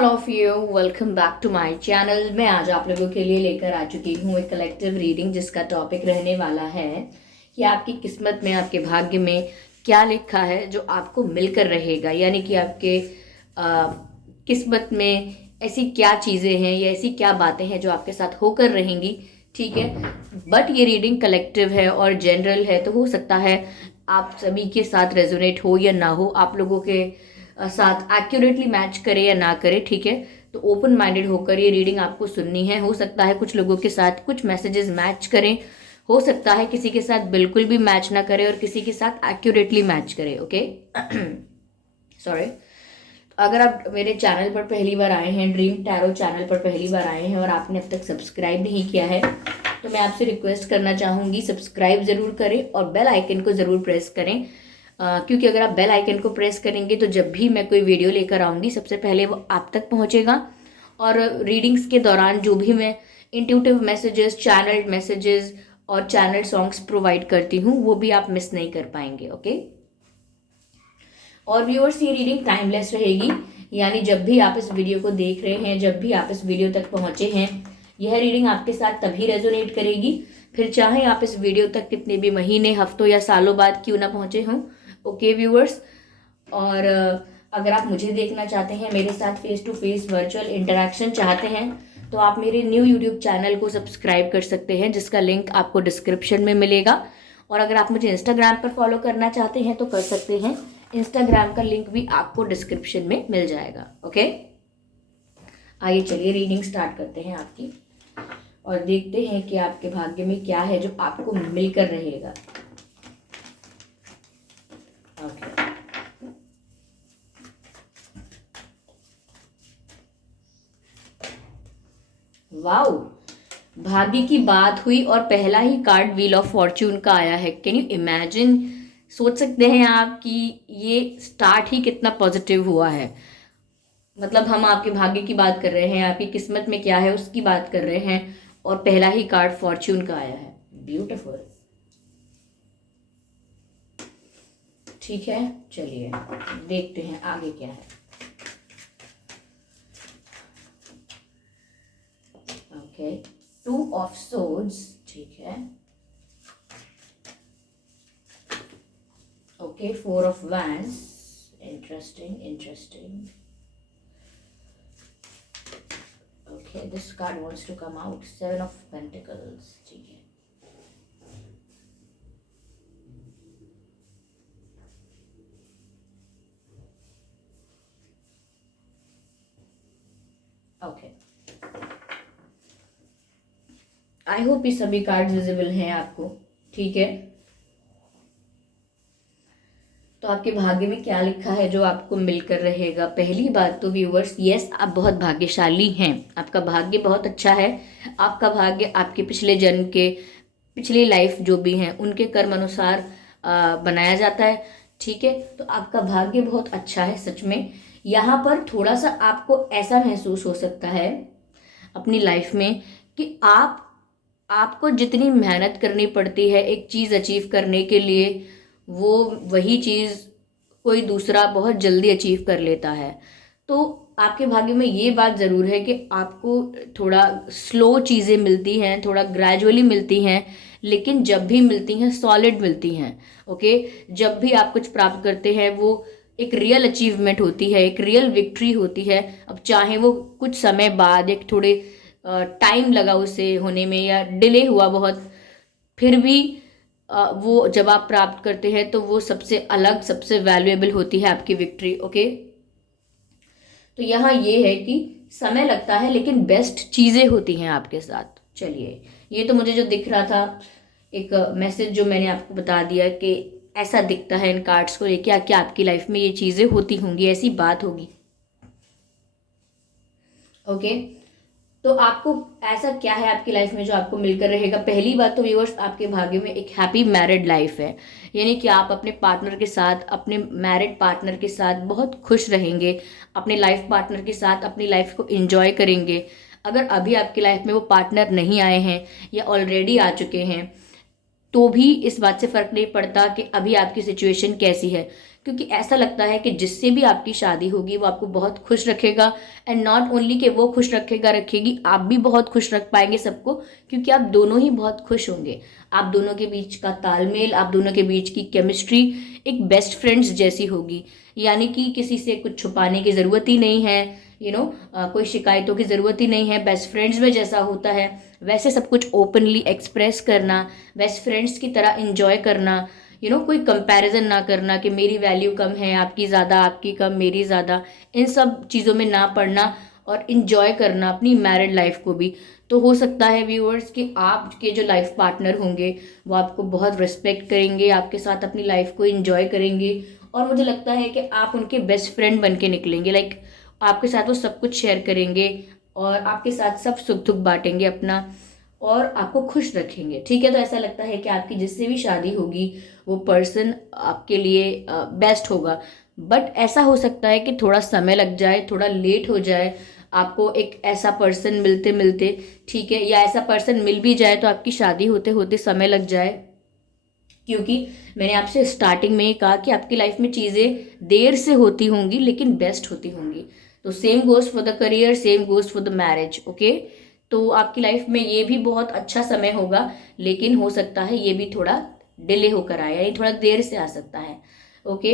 All of you, welcome back to my channel. मैं आज आप लोगों के लिए लेकर आ चुकी हूँ एक कलेक्टिव रीडिंग जिसका टॉपिक रहने वाला है कि आपकी किस्मत में, आपके भाग्य में क्या लिखा है जो आपको मिलकर रहेगा। यानी कि आपके किस्मत में ऐसी क्या चीज़ें हैं या ऐसी क्या बातें हैं जो आपके साथ होकर रहेंगी। ठीक है, बट ये रीडिंग कलेक्टिव है और जनरल है, तो हो सकता है आप सभी के साथ रेजोनेट हो या ना हो, आप लोगों के साथ एक्यूरेटली मैच करे या ना करे। ठीक है, तो ओपन माइंडेड होकर ये रीडिंग आपको सुननी है। हो सकता है कुछ लोगों के साथ कुछ मैसेजेस मैच करें, हो सकता है किसी के साथ बिल्कुल भी मैच ना करे और किसी के साथ एक्यूरेटली मैच करे। Okay sorry. अगर आप मेरे चैनल पर पहली बार आए हैं, ड्रीम टैरो चैनल पर पहली बार आए हैं और आपने अब तक सब्सक्राइब नहीं किया है, तो मैं आपसे रिक्वेस्ट करना चाहूँगी सब्सक्राइब ज़रूर करें और बेल आइकन को ज़रूर प्रेस करें। क्योंकि अगर आप बेल आइकन को प्रेस करेंगे तो जब भी मैं कोई वीडियो लेकर आऊँगी सबसे पहले वो आप तक पहुँचेगा। और रीडिंग्स के दौरान जो भी मैं इंट्यूटिव मैसेजेस, चैनल मैसेजेस और चैनल सॉन्ग्स प्रोवाइड करती हूँ वो भी आप मिस नहीं कर पाएंगे। ओके, और व्यूअर्स, ये रीडिंग टाइमलेस रहेगी, यानी जब भी आप इस वीडियो को देख रहे हैं, जब भी आप इस वीडियो तक पहुँचे हैं, यह रीडिंग आपके साथ तभी रेजोनेट करेगी, फिर चाहे आप इस वीडियो तक कितने भी महीने, हफ्तों या सालों बाद क्यों ना पहुँचे हों। ओके व्यूअर्स, और अगर आप मुझे देखना चाहते हैं, मेरे साथ face to face virtual interaction चाहते हैं, तो आप मेरे न्यू यूट्यूब चैनल को सब्सक्राइब कर सकते हैं जिसका लिंक आपको डिस्क्रिप्शन में मिलेगा। और अगर आप मुझे इंस्टाग्राम पर फॉलो करना चाहते हैं तो कर सकते हैं, इंस्टाग्राम का लिंक भी आपको डिस्क्रिप्शन में मिल जाएगा। ओके, आइए चलिए रीडिंग स्टार्ट करते हैं आपकी और देखते हैं कि आपके भाग्य में क्या है जो आपको मिलकर रहेगा। ओके, वाओ, भाग्य की बात हुई और पहला ही कार्ड व्हील ऑफ फॉर्च्यून का आया है। Can you imagine? सोच सकते हैं आप कि ये स्टार्ट ही कितना पॉजिटिव हुआ है। मतलब हम आपके भाग्य की बात कर रहे हैं, आपकी किस्मत में क्या है उसकी बात कर रहे हैं और पहला ही कार्ड फॉर्च्यून का आया है। ब्यूटीफुल। ठीक है, चलिए देखते हैं आगे क्या है। Okay, two of swords. ठीक है, okay, four of wands. Interesting interesting. Okay, this card wants to come out. Seven of pentacles. ठीक है, ओके, आई होप ये सभी कार्ड विजिबल हैं आपको। ठीक है, तो आपके भाग्य में क्या लिखा है जो आपको मिलकर रहेगा। पहली बात तो व्यूअर्स, यस, आप बहुत भाग्यशाली हैं, आपका भाग्य बहुत अच्छा है। आपका भाग्य आपके पिछले जन्म के, पिछली लाइफ जो भी हैं उनके कर्म अनुसार बनाया जाता है। ठीक है, तो आपका भाग्य बहुत अच्छा है सच में। यहाँ पर थोड़ा सा आपको ऐसा महसूस हो सकता है अपनी लाइफ में कि आपको जितनी मेहनत करनी पड़ती है एक चीज़ अचीव करने के लिए, वो वही चीज़ कोई दूसरा बहुत जल्दी अचीव कर लेता है। तो आपके भाग्य में ये बात ज़रूर है कि आपको थोड़ा स्लो चीज़ें मिलती हैं, थोड़ा ग्रेजुअली मिलती हैं, लेकिन जब भी मिलती हैं सॉलिड मिलती हैं। ओके, जब भी आप कुछ प्राप्त करते हैं वो एक रियल अचीवमेंट होती है, एक रियल विक्ट्री होती है। अब चाहे वो कुछ समय बाद, एक थोड़े टाइम लगा उसे होने में या डिले हुआ बहुत, फिर भी वो जब आप प्राप्त करते हैं तो वो सबसे अलग, सबसे वैल्यूएबल होती है आपकी विक्ट्री। ओके, तो यहाँ ये है कि समय लगता है लेकिन बेस्ट चीज़ें होती हैं आपके साथ। चलिए, ये तो मुझे जो दिख रहा था एक मैसेज जो मैंने आपको बता दिया कि ऐसा दिखता है इन कार्ड्स को लेके, क्या आपकी लाइफ में ये चीज़ें होती होंगी, ऐसी बात होगी। ओके, तो आपको ऐसा क्या है आपकी लाइफ में जो आपको मिलकर रहेगा। पहली बात तो व्यूअर्स, आपके भाग्य में एक हैप्पी मैरिड लाइफ है, यानी कि आप अपने पार्टनर के साथ, अपने मैरिड पार्टनर के साथ बहुत खुश रहेंगे, अपने लाइफ पार्टनर के साथ अपनी लाइफ को एंजॉय करेंगे। अगर अभी आपकी लाइफ में वो पार्टनर नहीं आए हैं या ऑलरेडी आ चुके हैं तो भी इस बात से फ़र्क नहीं पड़ता कि अभी आपकी सिचुएशन कैसी है, क्योंकि ऐसा लगता है कि जिससे भी आपकी शादी होगी वो आपको बहुत खुश रखेगा। एंड नॉट ओनली कि वो खुश रखेगा रखेगी, आप भी बहुत खुश रख पाएंगे सबको, क्योंकि आप दोनों ही बहुत खुश होंगे। आप दोनों के बीच का तालमेल, आप दोनों के बीच की केमिस्ट्री एक बेस्ट फ्रेंड्स जैसी होगी। यानी कि किसी से कुछ छुपाने की ज़रूरत ही नहीं है, कोई शिकायतों की ज़रूरत ही नहीं है। बेस्ट फ्रेंड्स में जैसा होता है वैसे सब कुछ ओपनली एक्सप्रेस करना, बेस्ट फ्रेंड्स की तरह इंजॉय करना, कोई कंपैरिजन ना करना कि मेरी वैल्यू कम है, आपकी ज़्यादा, आपकी कम, मेरी ज़्यादा, इन सब चीज़ों में ना पड़ना और इंजॉय करना अपनी मैरिड लाइफ को भी। तो हो सकता है व्यूअर्स कि आपके जो लाइफ पार्टनर होंगे वो आपको बहुत रिस्पेक्ट करेंगे, आपके साथ अपनी लाइफ को इंजॉय करेंगे, और मुझे लगता है कि आप उनके बेस्ट फ्रेंड बन के निकलेंगे। लाइक आपके साथ वो सब कुछ शेयर करेंगे और आपके साथ सब सुख दुख बांटेंगे अपना, और आपको खुश रखेंगे। ठीक है, तो ऐसा लगता है कि आपकी जिससे भी शादी होगी वो पर्सन आपके लिए बेस्ट होगा। बट ऐसा हो सकता है कि थोड़ा समय लग जाए, थोड़ा लेट हो जाए आपको एक ऐसा पर्सन मिलते मिलते, ठीक है, या ऐसा पर्सन मिल भी जाए तो आपकी शादी होते होते समय लग जाए। क्योंकि मैंने आपसे स्टार्टिंग में ही कहा कि आपकी लाइफ में चीज़ें देर से होती होंगी लेकिन बेस्ट होती होंगी। तो same goes for the career, same goes for the marriage. Okay, तो आपकी लाइफ में ये भी बहुत अच्छा समय होगा, लेकिन हो सकता है ये भी थोड़ा डिले होकर आए, यानी थोड़ा देर से आ सकता है। ओके,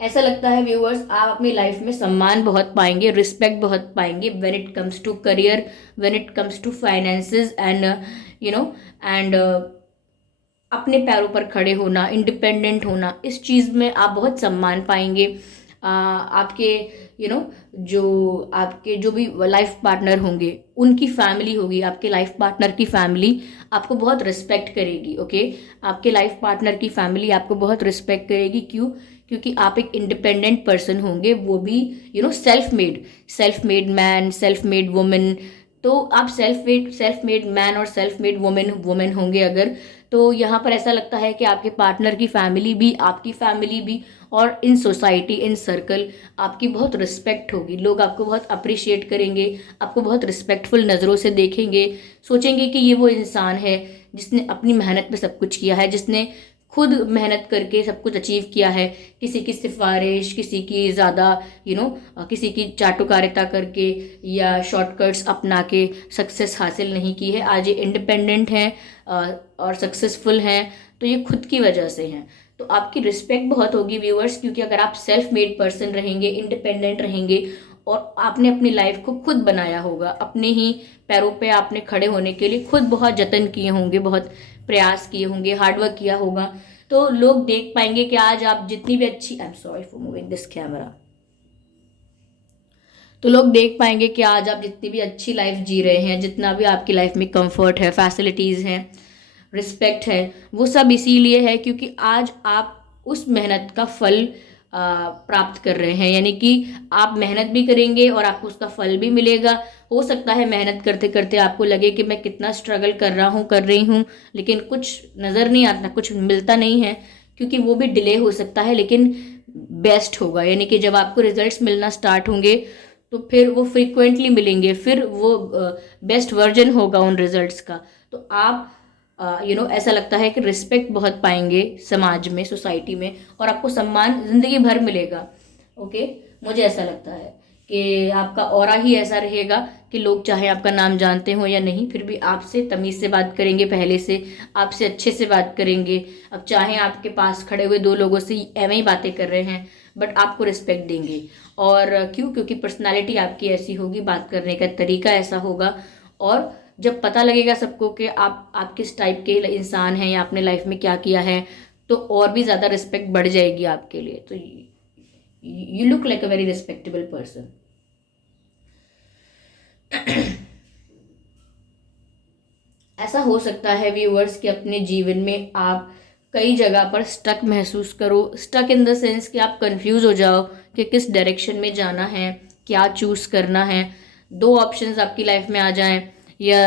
ऐसा लगता है व्यूअर्स आप अपनी लाइफ में सम्मान बहुत पाएंगे, रिस्पेक्ट बहुत पाएंगे when it comes to career, when it comes to finances and and अपने पैरों पर खड़े होना, इंडिपेंडेंट होना, इस चीज़ में आप बहुत सम्मान पाएंगे। आपके जो आपके जो भी लाइफ पार्टनर होंगे उनकी फैमिली होगी, आपके लाइफ पार्टनर की फैमिली आपको बहुत रिस्पेक्ट करेगी। ओके, आपके लाइफ पार्टनर की फैमिली आपको बहुत रिस्पेक्ट करेगी। क्यों? क्योंकि आप एक इंडिपेंडेंट पर्सन होंगे, वो भी self made man, self made women. तो आप सेल्फ मेड मैन और सेल्फ मेड वुमेन होंगे अगर, तो यहाँ पर ऐसा लगता है कि आपके पार्टनर की फैमिली भी, आपकी फैमिली भी, और इन सोसाइटी, इन सर्कल आपकी बहुत रिस्पेक्ट होगी। लोग आपको बहुत अप्रिशिएट करेंगे, आपको बहुत रिस्पेक्टफुल नज़रों से देखेंगे, सोचेंगे कि ये वो इंसान है जिसने अपनी मेहनत में सब कुछ किया है, जिसने खुद मेहनत करके सब कुछ अचीव किया है। किसी की सिफारिश, किसी की ज़्यादा किसी की चाटुकारिता करके या शॉर्टकट्स अपना के सक्सेस हासिल नहीं की है। आज ये इंडिपेंडेंट हैं और सक्सेसफुल हैं, तो ये खुद की वजह से हैं। तो आपकी रिस्पेक्ट बहुत होगी व्यूअर्स, क्योंकि अगर आप सेल्फ मेड पर्सन रहेंगे, इंडिपेंडेंट रहेंगे, और आपने अपनी लाइफ को खुद बनाया होगा, अपने ही पैरों पे आपने खड़े होने के लिए खुद बहुत जतन किए होंगे, बहुत प्रयास किए होंगे, हार्डवर्क किया होगा, तो लोग देख पाएंगे कि आज आप जितनी भी अच्छी, I am sorry for moving this camera, तो लोग देख पाएंगे कि आज आप जितनी भी अच्छी लाइफ जी रहे हैं, जितना भी आपकी लाइफ में कंफर्ट है, फैसिलिटीज़ हैं, रिस्पेक्ट है, वो सब इसीलिए है क्योंकि आज आप उस मेहनत का फल प्राप्त कर रहे हैं। यानी कि आप मेहनत भी करेंगे और आपको उसका फल भी मिलेगा। हो सकता है मेहनत करते करते आपको लगे कि मैं कितना स्ट्रगल कर रहा हूँ, कर रही हूँ, लेकिन कुछ नज़र नहीं आता, कुछ मिलता नहीं है, क्योंकि वो भी डिले हो सकता है, लेकिन बेस्ट होगा। यानी कि जब आपको रिजल्ट्स मिलना स्टार्ट होंगे तो फिर वो फ्रीक्वेंटली मिलेंगे, फिर वो बेस्ट वर्जन होगा उन रिजल्ट्स का। तो आप ऐसा लगता है कि रिस्पेक्ट बहुत पाएंगे समाज में, सोसाइटी में, और आपको सम्मान जिंदगी भर मिलेगा। ओके, मुझे ऐसा लगता है कि आपका ऑरा ही ऐसा रहेगा कि लोग चाहे आपका नाम जानते हो या नहीं, फिर भी आपसे तमीज़ से बात करेंगे, पहले से आपसे अच्छे से बात करेंगे। अब चाहे आपके पास खड़े हुए दो लोगों से एवं ही बातें कर रहे हैं, बट आपको रिस्पेक्ट देंगे। और क्यों? क्योंकि पर्सनालिटी आपकी ऐसी होगी, बात करने का तरीका ऐसा होगा, और जब पता लगेगा सबको कि आप किस टाइप के इंसान हैं या आपने लाइफ में क्या किया है, तो और भी ज़्यादा रिस्पेक्ट बढ़ जाएगी आपके लिए। तो you look like a very respectable person. ऐसा हो सकता है व्यूअर्स कि अपने जीवन में आप कई जगह पर स्टक महसूस करो। स्टक इन द सेंस कि आप कंफ्यूज हो जाओ कि किस डायरेक्शन में जाना है, क्या चूज़ करना है। दो ऑप्शंस आपकी लाइफ में आ जाएं या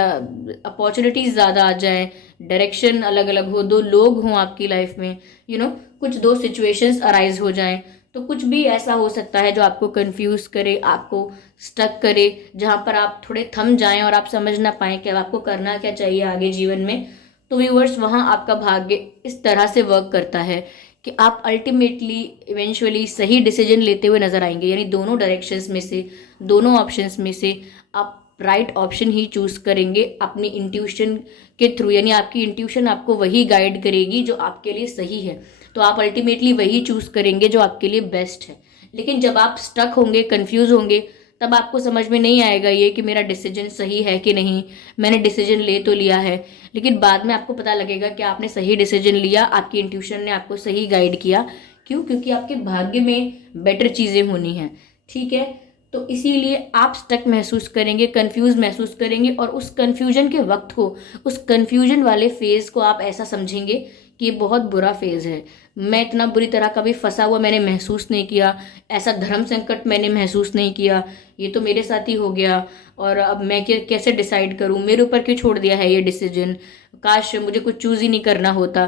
अपॉर्चुनिटीज़ ज़्यादा आ जाएं, डायरेक्शन अलग अलग हो, दो लोग हों आपकी लाइफ में, कुछ दो सिचुएशंस अराइज हो जाएं, तो कुछ भी ऐसा हो सकता है जो आपको कंफ्यूज करे, आपको स्टक करे, जहाँ पर आप थोड़े थम जाएं और आप समझ ना पाएं कि अब आपको करना क्या चाहिए आगे जीवन में। तो व्यूअर्स, वहाँ आपका भाग्य इस तरह से वर्क करता है कि आप अल्टीमेटली इवेंचुअली सही डिसीजन लेते हुए नजर आएंगे। यानी दोनों डायरेक्शंस में से, दोनों ऑप्शंस में से आप राइट ऑप्शन ही चूज करेंगे अपनी इंट्यूशन के थ्रू। यानी आपकी इंट्यूशन आपको वही गाइड करेगी जो आपके लिए सही है, तो आप अल्टीमेटली वही चूज करेंगे जो आपके लिए बेस्ट है। लेकिन जब आप स्टक होंगे, कंफ्यूज होंगे, तब आपको समझ में नहीं आएगा ये कि मेरा डिसीजन सही है कि नहीं। मैंने डिसीजन ले तो लिया है, लेकिन बाद में आपको पता लगेगा कि आपने सही डिसीजन लिया, आपकी इंट्यूशन ने आपको सही गाइड किया। क्यों? क्योंकि आपके भाग्य में बेटर चीज़ें होनी हैं। ठीक है, तो इसीलिए आप स्टक महसूस करेंगे, कंफ्यूज महसूस करेंगे, और उस कंफ्यूजन के वक्त को, उस कंफ्यूजन वाले फेज को आप ऐसा समझेंगे कि ये बहुत बुरा फेज है। मैं इतना बुरी तरह कभी फंसा हुआ मैंने महसूस नहीं किया, ऐसा धर्म संकट मैंने महसूस नहीं किया, ये तो मेरे साथ ही हो गया। और अब मैं कैसे डिसाइड करूं, मेरे ऊपर क्यों छोड़ दिया है ये डिसीजन, काश मुझे कुछ चूज ही नहीं करना होता,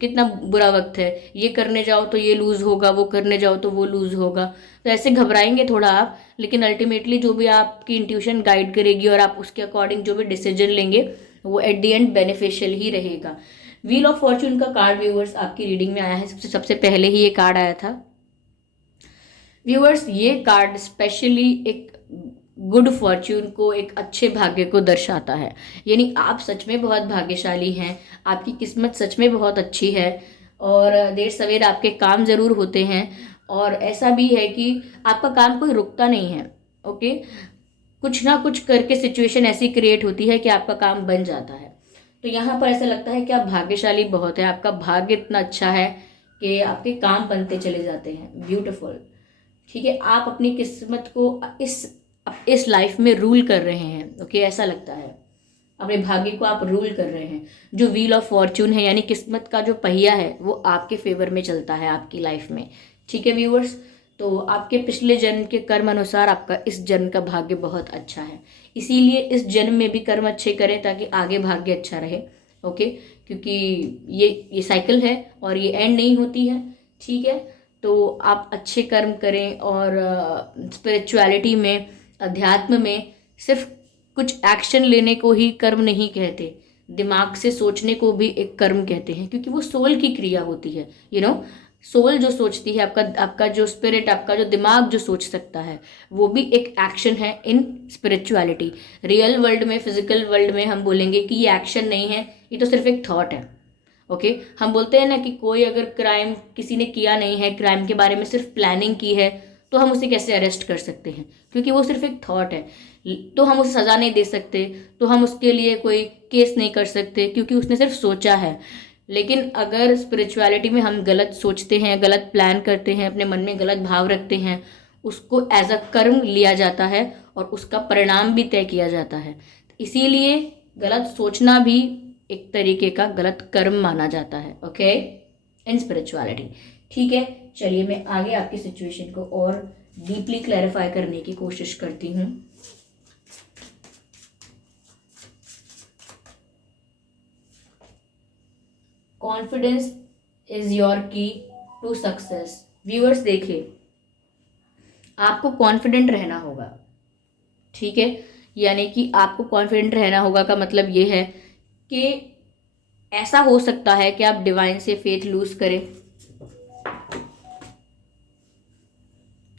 कितना बुरा वक्त है, ये करने जाओ तो ये लूज होगा, वो करने जाओ तो वो लूज होगा। तो ऐसे घबराएंगे थोड़ा आप, लेकिन अल्टीमेटली जो भी आपकी इंट्यूशन गाइड करेगी और आप उसके अकॉर्डिंग जो भी डिसीजन लेंगे वो एट द एंड बेनिफिशियल ही रहेगा। व्हील ऑफ फॉर्च्यून का कार्ड व्यूअर्स आपकी रीडिंग में आया है। सबसे पहले ही ये कार्ड आया था व्यूअर्स। ये कार्ड स्पेशली एक गुड फॉर्च्यून को, एक अच्छे भाग्य को दर्शाता है। यानी आप सच में बहुत भाग्यशाली हैं, आपकी किस्मत सच में बहुत अच्छी है, और देर सवेर आपके काम ज़रूर होते हैं। और ऐसा भी है कि आपका काम कोई रुकता नहीं है। ओके, कुछ ना कुछ करके सिचुएशन ऐसी क्रिएट होती है कि आपका काम बन जाता है। तो यहाँ पर ऐसा लगता है कि आप भाग्यशाली बहुत है, आपका भाग्य इतना अच्छा है कि आपके काम बनते चले जाते हैं। ब्यूटीफुल। ठीक है, आप अपनी किस्मत को इस लाइफ में रूल कर रहे हैं। ओके, ऐसा लगता है अपने भाग्य को आप रूल कर रहे हैं। जो व्हील ऑफ फॉर्च्यून है, यानी किस्मत का जो पहिया है, वो आपके फेवर में चलता है आपकी लाइफ में। ठीक है व्यूअर्स, तो आपके पिछले जन्म के कर्म अनुसार आपका इस जन्म का भाग्य बहुत अच्छा है। इसीलिए इस जन्म में भी कर्म अच्छे करें ताकि आगे भाग्य अच्छा रहे। ओके, क्योंकि ये साइकिल है और ये एंड नहीं होती है। ठीक है, तो आप अच्छे कर्म करें, और स्पिरिचुअलिटी में, अध्यात्म में सिर्फ कुछ एक्शन लेने को ही कर्म नहीं कहते, दिमाग से सोचने को भी एक कर्म कहते हैं, क्योंकि वो सोल की क्रिया होती है। सोल जो सोचती है, आपका जो स्पिरिट, आपका जो दिमाग जो सोच सकता है, वो भी एक एक्शन है इन स्पिरिचुअलिटी। रियल वर्ल्ड में, फिजिकल वर्ल्ड में हम बोलेंगे कि ये एक्शन नहीं है, ये तो सिर्फ एक थॉट है। ओके, हम बोलते हैं ना कि कोई अगर क्राइम किसी ने किया नहीं है, क्राइम के बारे में सिर्फ प्लानिंग की है, तो हम उसे कैसे अरेस्ट कर सकते हैं, क्योंकि वो सिर्फ एक थॉट है। तो हम उसे सज़ा नहीं दे सकते, तो हम उसके लिए कोई केस नहीं कर सकते, क्योंकि उसने सिर्फ सोचा है। लेकिन अगर स्पिरिचुअलिटी में हम गलत सोचते हैं, गलत प्लान करते हैं, अपने मन में गलत भाव रखते हैं, उसको एज अ कर्म लिया जाता है और उसका परिणाम भी तय किया जाता है। इसीलिए गलत सोचना भी एक तरीके का गलत कर्म माना जाता है। Okay, in spirituality. ठीक है, चलिए मैं आगे आपकी सिचुएशन को और डीपली क्लैरिफाई करने की कोशिश करती हूँ। कॉन्फिडेंस इज योर की टू सक्सेस। व्यूअर्स देखिए, आपको कॉन्फिडेंट रहना होगा। ठीक है, यानी कि आपको कॉन्फिडेंट रहना होगा का मतलब ये है कि ऐसा हो सकता है कि आप डिवाइन से फेथ लूज करें।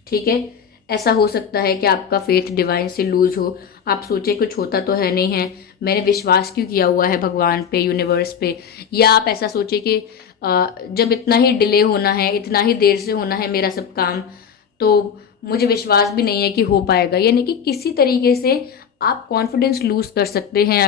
ठीक है, ऐसा हो सकता है कि आपका फेथ डिवाइन से लूज हो, आप सोचे कुछ होता तो है नहीं है, मैंने विश्वास क्यों किया हुआ है भगवान पे, यूनिवर्स पे। या आप ऐसा सोचे कि जब इतना ही डिले होना है, इतना ही देर से होना है मेरा सब काम, तो मुझे विश्वास भी नहीं है कि हो पाएगा। यानी कि किसी तरीके से आप कॉन्फिडेंस लूज कर सकते हैं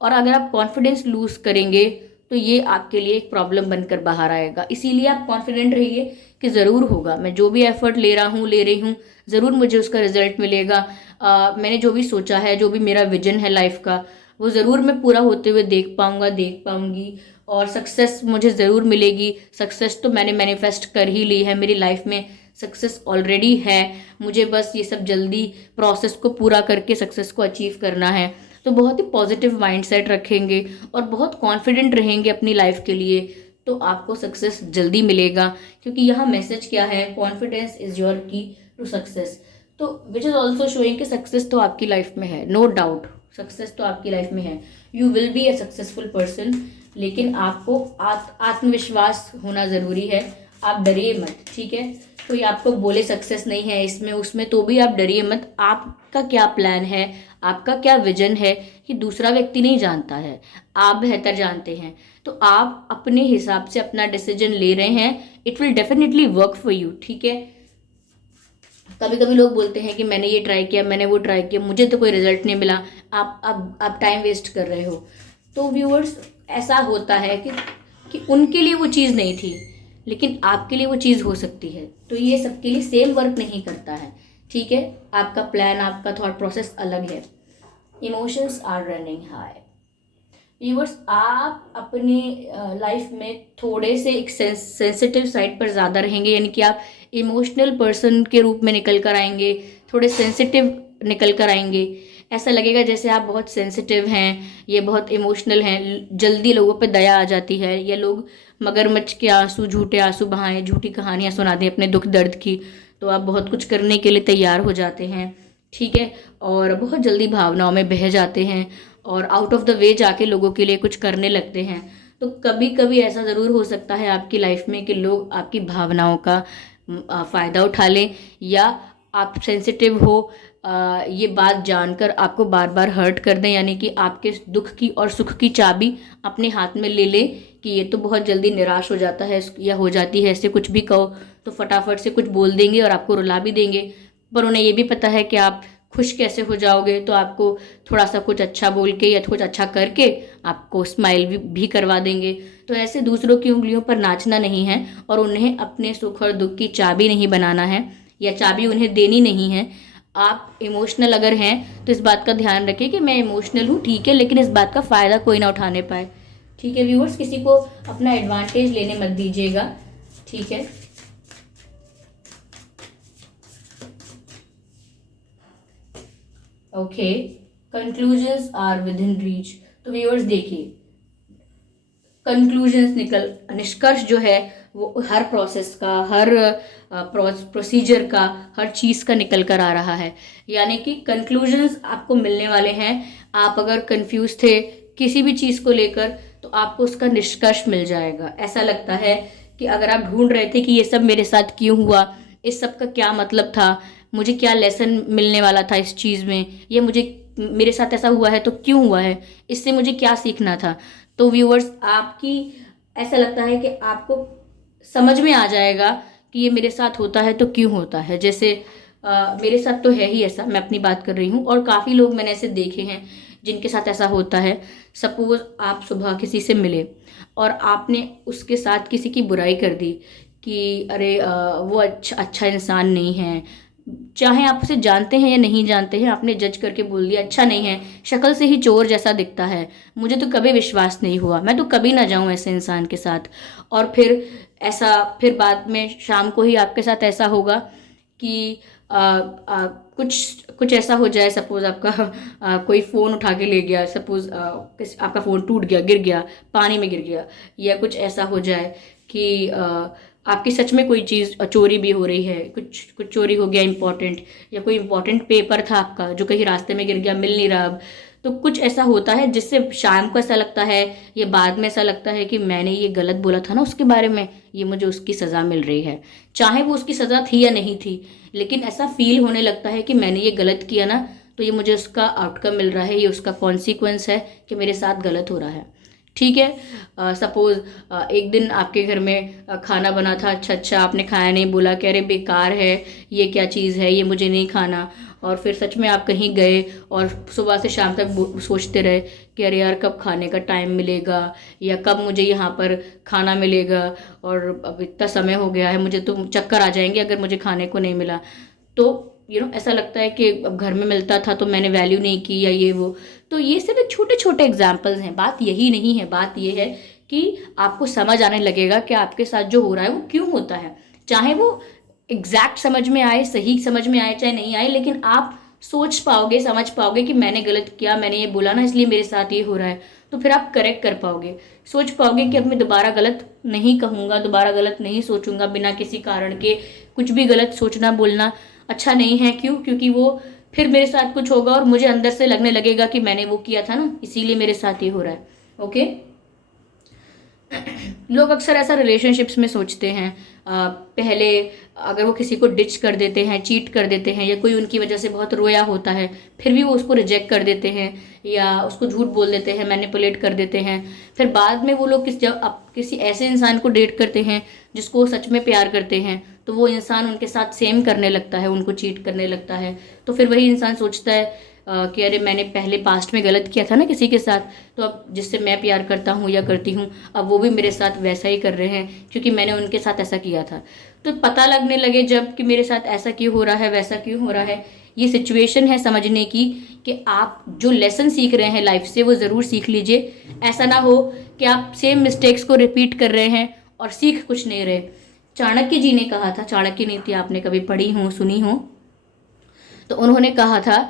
और अगर आप कॉन्फिडेंस लूज करेंगे तो ये आपके लिए एक प्रॉब्लम बनकर बाहर आएगा। इसीलिए आप कॉन्फिडेंट रहिए कि ज़रूर होगा, मैं जो भी एफर्ट ले रही हूँ ज़रूर मुझे उसका रिजल्ट मिलेगा। मैंने जो भी सोचा है, जो भी मेरा विजन है लाइफ का, वो ज़रूर मैं पूरा होते हुए देख पाऊंगी, और सक्सेस मुझे ज़रूर मिलेगी। सक्सेस तो मैंने मैनिफेस्ट कर ही ली है, मेरी लाइफ में सक्सेस ऑलरेडी है, मुझे बस ये सब जल्दी प्रोसेस को पूरा करके सक्सेस को अचीव करना है। तो बहुत ही पॉजिटिव माइंडसेट रखेंगे और बहुत कॉन्फिडेंट रहेंगे अपनी लाइफ के लिए, तो आपको सक्सेस जल्दी मिलेगा। क्योंकि यहाँ मैसेज क्या है, कॉन्फिडेंस इज योर की टू सक्सेस। तो विच इज ऑल्सो शोइंग कि सक्सेस तो आपकी लाइफ में है, नो डाउट सक्सेस तो आपकी लाइफ में है, you will be a successful person. लेकिन आपको आत्मविश्वास होना ज़रूरी है। आप डरिए मत, ठीक है। कोई आपको बोले सक्सेस नहीं है इसमें उसमें, तो भी आप डरिए मत। आपका क्या प्लान है, आपका क्या विजन है, कि दूसरा व्यक्ति नहीं जानता है, आप बेहतर जानते हैं। तो आप अपने हिसाब से अपना डिसीजन ले रहे हैं, it will definitely work for you, ठीक है। कभी कभी लोग बोलते हैं कि मैंने ये ट्राई किया, मैंने वो ट्राई किया, मुझे तो कोई रिजल्ट नहीं मिला, आप टाइम वेस्ट कर रहे हो। तो व्यूअर्स, ऐसा होता है कि उनके लिए वो चीज़ नहीं थी, लेकिन आपके लिए वो चीज़ हो सकती है। तो ये सबके लिए सेम वर्क नहीं करता है, ठीक है। आपका प्लान, आपका थॉट प्रोसेस अलग है। Emotions are running high. Viewers, आप अपने लाइफ में थोड़े से एक सेंसिटिव साइड पर ज़्यादा रहेंगे, यानी कि आप इमोशनल पर्सन के रूप में निकल कर आएंगे, थोड़े सेंसिटिव निकल कर आएंगे। ऐसा लगेगा जैसे आप बहुत सेंसिटिव हैं, ये बहुत इमोशनल हैं, जल्दी लोगों पे दया आ जाती है, या लोग मगरमच्छ के आंसू, झूठे आंसू बहाएं, झूठी कहानियाँ सुना दें अपने दुख दर्द की, तो आप बहुत कुछ करने के लिए तैयार हो जाते हैं, ठीक है। और बहुत जल्दी भावनाओं में बह जाते हैं और आउट ऑफ द वे जाके लोगों के लिए कुछ करने लगते हैं। तो कभी कभी ऐसा ज़रूर हो सकता है आपकी लाइफ में कि लोग आपकी भावनाओं का फ़ायदा उठा लें, या आप सेंसिटिव हो ये बात जानकर आपको बार बार हर्ट कर दें, यानी कि आपके दुख की और सुख की चाबी अपने हाथ में ले लें, कि ये तो बहुत जल्दी निराश हो जाता है या हो जाती है, ऐसे कुछ भी कहो तो फटाफट से कुछ बोल देंगे और आपको रुला भी देंगे। पर उन्हें ये भी पता है कि आप खुश कैसे हो जाओगे, तो आपको थोड़ा सा कुछ अच्छा बोल के या कुछ अच्छा करके आपको स्माइल भी करवा देंगे। तो ऐसे दूसरों की उंगलियों पर नाचना नहीं है, और उन्हें अपने सुख और दुख की चाबी नहीं बनाना है, या चाबी उन्हें देनी नहीं है। आप इमोशनल अगर हैं तो इस बात का ध्यान रखें कि मैं इमोशनल हूँ, ठीक है, लेकिन इस बात का फ़ायदा कोई ना उठाने पाए, ठीक है व्यूअर्स। किसी को अपना एडवांटेज लेने मत दीजिएगा, ठीक है। Okay, conclusions are within reach. तो व्यूअर्स देखिए, कंक्लूजन्स निष्कर्ष जो है वो हर प्रोसेस का, हर प्रोसीजर का, हर चीज़ का निकल कर आ रहा है, यानी कि कंक्लूजन्स आपको मिलने वाले हैं। आप अगर कंफ्यूज थे किसी भी चीज़ को लेकर, तो आपको उसका निष्कर्ष मिल जाएगा। ऐसा लगता है कि अगर आप ढूंढ रहे थे कि ये सब मेरे साथ क्यों हुआ, इस सब का क्या मतलब था, मुझे क्या लेसन मिलने वाला था इस चीज़ में, ये मुझे मेरे साथ ऐसा हुआ है तो क्यों हुआ है, इससे मुझे क्या सीखना था। तो व्यूअर्स, आपकी ऐसा लगता है कि आपको समझ में आ जाएगा कि ये मेरे साथ होता है तो क्यों होता है। जैसे मेरे साथ तो है ही ऐसा, मैं अपनी बात कर रही हूँ, और काफ़ी लोग मैंने ऐसे देखे हैं जिनके साथ ऐसा होता है। सपोज आप सुबह किसी से मिले और आपने उसके साथ किसी की बुराई कर दी कि अरे वो अच्छा इंसान नहीं है, चाहे आप उसे जानते हैं या नहीं जानते हैं, आपने जज करके बोल दिया अच्छा नहीं है, शक्ल से ही चोर जैसा दिखता है, मुझे तो कभी विश्वास नहीं हुआ, मैं तो कभी ना जाऊं ऐसे इंसान के साथ। और फिर बाद में शाम को ही आपके साथ ऐसा होगा कि कुछ कुछ ऐसा हो जाए। सपोज आपका कोई फ़ोन उठा के ले गया, सपोज आपका फ़ोन टूट गया, गिर गया, पानी में गिर गया, या कुछ ऐसा हो जाए कि आपकी सच में कोई चीज़ चोरी भी हो रही है, कुछ कुछ चोरी हो गया इंपॉर्टेंट, या कोई इंपॉर्टेंट पेपर था आपका जो कहीं रास्ते में गिर गया, मिल नहीं रहा अब। तो कुछ ऐसा होता है जिससे शाम को ऐसा लगता है या बाद में ऐसा लगता है कि मैंने ये गलत बोला था ना उसके बारे में, ये मुझे उसकी सज़ा मिल रही है। चाहे वो उसकी सज़ा थी या नहीं थी, लेकिन ऐसा फील होने लगता है कि मैंने ये गलत किया ना, तो ये मुझे उसका आउटकम मिल रहा है, ये उसका कॉन्सिक्वेंस है कि मेरे साथ गलत हो रहा है, ठीक है। सपोज एक दिन आपके घर में खाना बना था, अच्छा आपने खाया नहीं, बोला कि अरे बेकार है, ये क्या चीज़ है, ये मुझे नहीं खाना। और फिर सच में आप कहीं गए और सुबह से शाम तक सोचते रहे कि अरे यार कब खाने का टाइम मिलेगा, या कब मुझे यहाँ पर खाना मिलेगा, और अब इतना समय हो गया है, मुझे तो चक्कर आ जाएंगे अगर मुझे खाने को नहीं मिला। तो ऐसा लगता है कि अब घर में मिलता था तो मैंने वैल्यू नहीं की, या ये वो। तो ये सिर्फ छोटे छोटे एग्जाम्पल्स हैं, बात यही नहीं है। बात ये है कि आपको समझ आने लगेगा कि आपके साथ जो हो रहा है वो क्यों होता है, चाहे वो एग्जैक्ट समझ में आए, सही समझ में आए, चाहे नहीं आए, लेकिन आप सोच पाओगे, समझ पाओगे कि मैंने गलत किया, मैंने ये बोला ना इसलिए मेरे साथ ये हो रहा है। तो फिर आप करेक्ट कर पाओगे, सोच पाओगे कि अब मैं दोबारा गलत नहीं कहूँगा, दोबारा गलत नहीं सोचूंगा बिना किसी कारण के। कुछ भी गलत सोचना बोलना अच्छा नहीं है। क्यों? क्योंकि वो फिर मेरे साथ कुछ होगा और मुझे अंदर से लगने लगेगा कि मैंने वो किया था ना, इसीलिए मेरे साथ ये हो रहा है। ओके, लोग अक्सर ऐसा रिलेशनशिप्स में सोचते हैं, पहले अगर वो किसी को डिच कर देते हैं, चीट कर देते हैं, या कोई उनकी वजह से बहुत रोया होता है, फिर भी वो उसको रिजेक्ट कर देते हैं या उसको झूठ बोल देते हैं, मैनिपुलेट कर देते हैं। फिर बाद में वो लोग जब किसी ऐसे इंसान को डेट करते हैं जिसको वो सच में प्यार करते हैं, तो वो इंसान उनके साथ सेम करने लगता है, उनको चीट करने लगता है। तो फिर वही इंसान सोचता है कि अरे मैंने पहले पास्ट में गलत किया था ना किसी के साथ, तो अब जिससे मैं प्यार करता हूँ या करती हूँ, अब वो भी मेरे साथ वैसा ही कर रहे हैं क्योंकि मैंने उनके साथ ऐसा किया था। तो पता लगने लगे जब कि मेरे साथ ऐसा क्यों हो रहा है, वैसा क्यों हो रहा है। ये सिचुएशन है समझने की कि आप जो लेसन सीख रहे हैं लाइफ से वो ज़रूर सीख लीजिए। ऐसा ना हो कि आप सेम मिस्टेक्स को रिपीट कर रहे हैं और सीख कुछ नहीं रहे। चाणक्य जी ने कहा था, चाणक्य नीति आपने कभी पढ़ी हो, सुनी हो, तो उन्होंने कहा था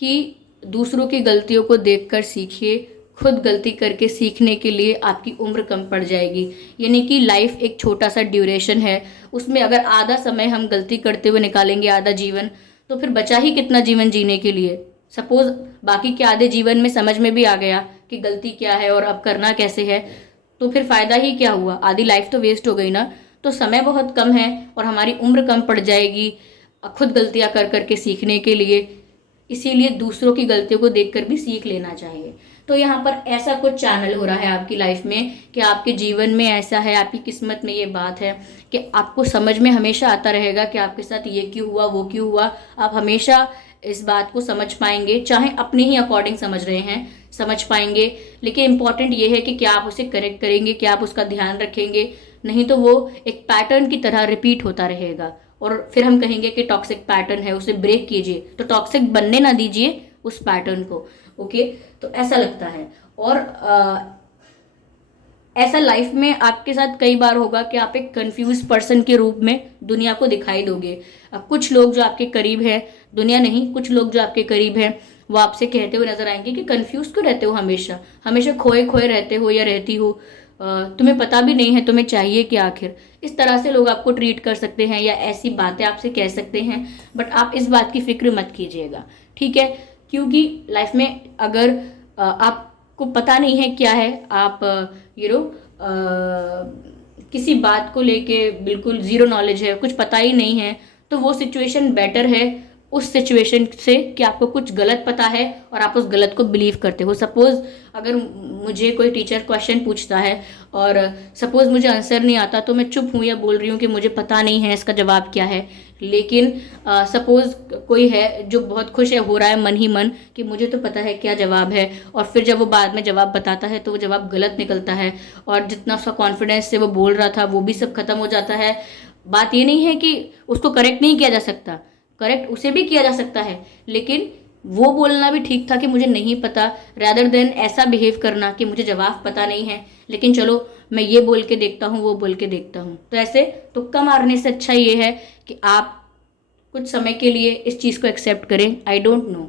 कि दूसरों की गलतियों को देखकर सीखिए, खुद गलती करके सीखने के लिए आपकी उम्र कम पड़ जाएगी। यानी कि लाइफ एक छोटा सा ड्यूरेशन है, उसमें अगर आधा समय हम गलती करते हुए निकालेंगे, आधा जीवन, तो फिर बचा ही कितना जीवन जीने के लिए। सपोज बाकी के आधे जीवन में समझ में भी आ गया कि गलती क्या है और अब करना कैसे है, तो फिर फ़ायदा ही क्या हुआ, आधी लाइफ तो वेस्ट हो गई ना। तो समय बहुत कम है और हमारी उम्र कम पड़ जाएगी खुद गलतियां कर करके सीखने के लिए। इसीलिए दूसरों की गलतियों को देखकर भी सीख लेना चाहिए। तो यहाँ पर ऐसा कुछ चैनल हो रहा है आपकी लाइफ में कि आपके जीवन में ऐसा है, आपकी किस्मत में ये बात है कि आपको समझ में हमेशा आता रहेगा कि आपके साथ ये क्यों हुआ, वो क्यों हुआ। आप हमेशा इस बात को समझ पाएंगे, चाहे अपने ही अकॉर्डिंग समझ रहे हैं, समझ पाएंगे। लेकिन इंपॉर्टेंट ये है कि क्या आप उसे करेक्ट करेंगे, क्या आप उसका ध्यान रखेंगे। नहीं तो वो एक पैटर्न की तरह रिपीट होता रहेगा और फिर हम कहेंगे कि टॉक्सिक पैटर्न है, उसे ब्रेक कीजिए। तो टॉक्सिक बनने ना दीजिए उस पैटर्न को। ओके, तो ऐसा लगता है। और ऐसा लाइफ में आपके साथ कई बार होगा कि आप एक कंफ्यूज पर्सन के रूप में दुनिया को दिखाई दोगे। कुछ लोग जो आपके करीब हैं, दुनिया नहीं, कुछ लोग जो आपके करीब हैं, वो आपसे कहते हुए नजर आएंगे कि कंफ्यूज क्यों रहते हो, हमेशा हमेशा खोए खोए रहते हो या रहती हो, तुम्हें पता भी नहीं है तुम्हें चाहिए कि आखिर। इस तरह से लोग आपको ट्रीट कर सकते हैं या ऐसी बातें आपसे कह सकते हैं। बट आप इस बात की फिक्र मत कीजिएगा, ठीक है। क्योंकि लाइफ में अगर आपको पता नहीं है क्या है, आप किसी बात को लेके बिल्कुल ज़ीरो नॉलेज है, कुछ पता ही नहीं है, तो वो सिचुएशन बेटर है उस सिचुएशन से कि आपको कुछ गलत पता है और आप उस गलत को बिलीव करते हो। सपोज़ अगर मुझे कोई टीचर क्वेश्चन पूछता है और सपोज़ मुझे आंसर नहीं आता, तो मैं चुप हूँ या बोल रही हूँ कि मुझे पता नहीं है इसका जवाब क्या है। लेकिन सपोज़ कोई है जो बहुत खुश है, हो रहा है मन ही मन कि मुझे तो पता है क्या जवाब है, और फिर जब वो बाद में जवाब बताता है तो वो जवाब गलत निकलता है और जितना उसका कॉन्फिडेंस से वो बोल रहा था वो भी सब खत्म हो जाता है। बात ये नहीं है कि उसको करेक्ट नहीं किया जा सकता, करेक्ट उसे भी किया जा सकता है, लेकिन वो बोलना भी ठीक था कि मुझे नहीं पता, रैदर देन ऐसा बिहेव करना कि मुझे जवाब पता नहीं है लेकिन चलो मैं ये बोल के देखता हूँ, वो बोल के देखता हूँ। तो ऐसे तुक्का मारने से अच्छा ये है कि आप कुछ समय के लिए इस चीज़ को एक्सेप्ट करें, आई डोंट नो।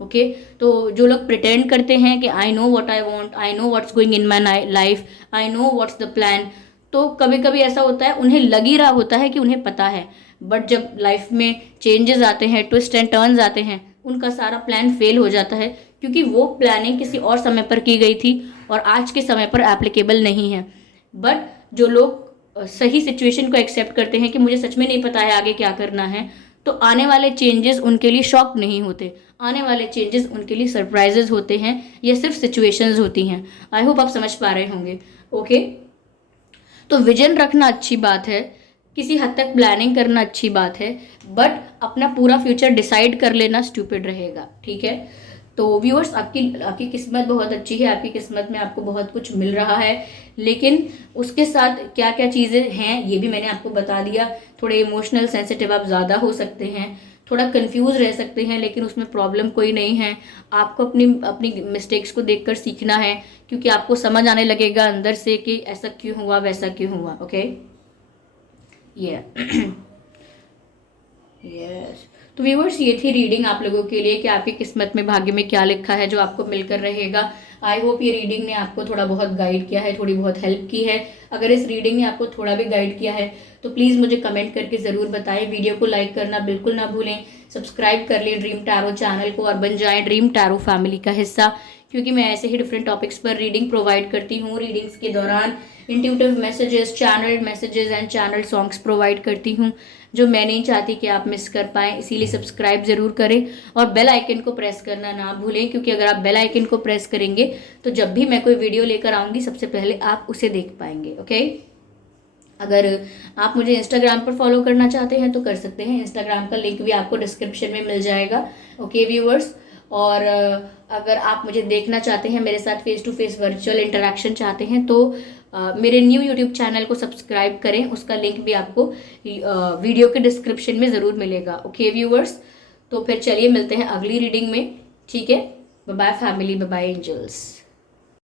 ओके, तो जो लोग प्रिटेंड करते हैं कि I know what I want, I know what's going in my life, I know what's the plan, तो कभी कभी ऐसा होता है उन्हें लग ही रहा होता है कि उन्हें पता है, बट जब लाइफ में चेंजेस आते हैं, ट्विस्ट एंड टर्न्स आते हैं, उनका सारा प्लान फेल हो जाता है क्योंकि वो प्लानिंग किसी और समय पर की गई थी और आज के समय पर एप्लीकेबल नहीं है। बट जो लोग सही सिचुएशन को एक्सेप्ट करते हैं कि मुझे सच में नहीं पता है आगे क्या करना है, तो आने वाले चेंजेस उनके लिए शॉक नहीं होते, आने वाले चेंजेस उनके लिए सरप्राइजेस होते हैं, ये सिर्फ सिचुएशंस होती हैं। आई होप आप समझ पा रहे होंगे। ओके, तो विजन रखना अच्छी बात है, किसी हद तक प्लानिंग करना अच्छी बात है, बट अपना पूरा फ्यूचर डिसाइड कर लेना स्टूपिड रहेगा, ठीक है। तो व्यूअर्स, आपकी आपकी किस्मत बहुत अच्छी है, आपकी किस्मत में आपको बहुत कुछ मिल रहा है, लेकिन उसके साथ क्या क्या चीज़ें हैं ये भी मैंने आपको बता दिया। थोड़े इमोशनल सेंसिटिव आप ज़्यादा हो सकते हैं, थोड़ा कंफ्यूज रह सकते हैं, लेकिन उसमें प्रॉब्लम कोई नहीं है। आपको अपनी अपनी मिस्टेक्स को देखकर सीखना है, क्योंकि आपको समझ आने लगेगा अंदर से कि ऐसा क्यों हुआ, वैसा क्यों हुआ। ओके, ये यस। तो व्यूअर्स, ये थी रीडिंग आप लोगों के लिए कि आपकी किस्मत में, भाग्य में क्या लिखा है जो आपको मिलकर रहेगा। आई होप ये रीडिंग ने आपको थोड़ा बहुत गाइड किया है, थोड़ी बहुत हेल्प की है। अगर इस रीडिंग ने आपको थोड़ा भी गाइड किया है तो प्लीज़ मुझे कमेंट करके ज़रूर बताएं। वीडियो को लाइक करना बिल्कुल ना भूलें, सब्सक्राइब कर लें ड्रीम टैरो चैनल को और बन जाएं ड्रीम टैरो फैमिली का हिस्सा, क्योंकि मैं ऐसे ही डिफरेंट टॉपिक्स पर रीडिंग प्रोवाइड करती हूँ। रीडिंग्स के दौरान intuitive messages, channel messages and channel songs provide करती हूँ, जो मैं नहीं चाहती कि आप मिस कर पाएँ। इसीलिए सब्सक्राइब ज़रूर करें और बेल आइकन को प्रेस करना ना भूलें, क्योंकि अगर आप बेल आइकन को प्रेस करेंगे तो जब भी मैं कोई वीडियो लेकर आऊँगी सबसे पहले आप उसे देख पाएंगे। ओके, अगर आप मुझे इंस्टाग्राम पर फॉलो करना चाहते हैं तो कर सकते हैं, इंस्टाग्राम का लिंक भी आपको डिस्क्रिप्शन में मिल जाएगा। ओके व्यूअर्स, और अगर आप मुझे देखना चाहते हैं, मेरे साथ face to face virtual interaction चाहते हैं, तो मेरे न्यू यूट्यूब चैनल को सब्सक्राइब करें। उसका लिंक भी आपको वीडियो के डिस्क्रिप्शन में ज़रूर मिलेगा। ओके व्यूअर्स, तो फिर चलिए मिलते हैं अगली रीडिंग में। ठीक है, bye bye family, bye bye angels.